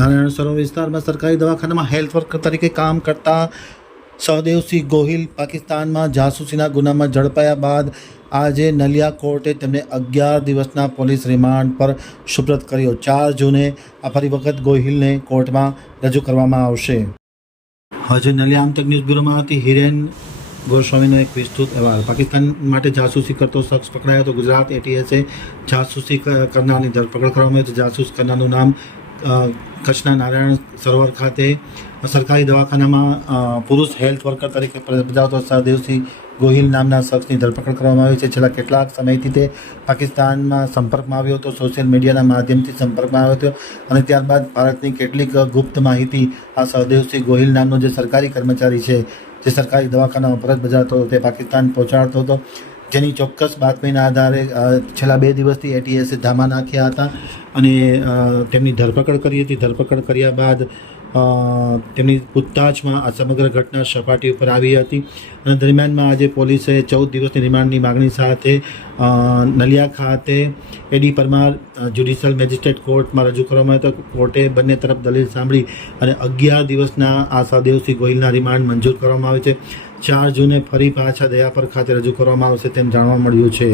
નારાયણ સરોવર વિસ્તારમાં સરકારી દવાખાનામાં હેલ્થ વર્કર તરીકે કામ કરતા સહદેવસિંહ ગોહિલ પાકિસ્તાનમાં જાસૂસીના ગુનામાં ઝડપાયા બાદ આજે નલિયા કોર્ટે તેમને અગિયાર દિવસના પોલીસ રિમાન્ડ પર સુપ્રત કર્યો. ચાર જૂને આ ફરી વખત ગોહિલને કોર્ટમાં રજૂ કરવામાં આવશે. હજુ નલિયા આમતક ન્યૂઝ બ્યુરોમાં હતી. હિરેન ગોસ્વામીનો એક વિસ્તૃત અહેવાલ. પાકિસ્તાન માટે જાસૂસી કરતો શખ્સ પકડાયો તો ગુજરાત એટીએસે જાસૂસી કરનારની ધરપકડ કરવામાં આવી. તો જાસૂસ કરનારનું નામ કચ્છના નારાયણ સરોવર ખાતે સરકારી દવાખાનામાં પુરુષ હેલ્થ વર્કર તરીકે બજાવતો સહદેવસિંહ ગોહિલ નામના શખ્સની ધરપકડ કરવામાં આવી છે. છેલ્લા કેટલાક સમયથી તે પાકિસ્તાનમાં સંપર્કમાં આવ્યો હતો, સોશિયલ મીડિયાના માધ્યમથી સંપર્કમાં આવ્યો હતો અને ત્યારબાદ ભારતની કેટલીક ગુપ્ત માહિતી આ સહદેવસિંહ ગોહિલ નામનો જે સરકારી કર્મચારી છે, જે સરકારી દવાખાનામાં ફરજ બજાવતો હતો, તે પાકિસ્તાન પહોંચાડતો હતો. જેની ચોક્કસ બાતમીના આધારે છેલ્લા બે દિવસથી એટીએસે ધામા નાખ્યા હતા અને તેમની ધરપકડ કરી હતી. ધરપકડ કર્યા બાદ તેમની પૂછતાછમાં આ સમગ્ર ઘટના સપાટી ઉપર આવી હતી. અને દરમિયાનમાં આજે પોલીસે ચૌદ દિવસની રિમાન્ડની માગણી સાથે નલિયા ખાતે એડી પરમાર જ્યુડિશિયલ મેજિસ્ટ્રેટ કોર્ટમાં રજૂ કરવામાં આવ્યો હતો. કોર્ટે બંને તરફ દલીલ સાંભળી અને અગિયાર દિવસના આ સહદેવસિંહ ગોહિલના રિમાન્ડ મંજૂર કરવામાં આવે છે. ચાર જૂને ફરી પાછા દયાપર ખાતે રજૂ કરવામાં આવશે તેમ જાણવા મળ્યું છે.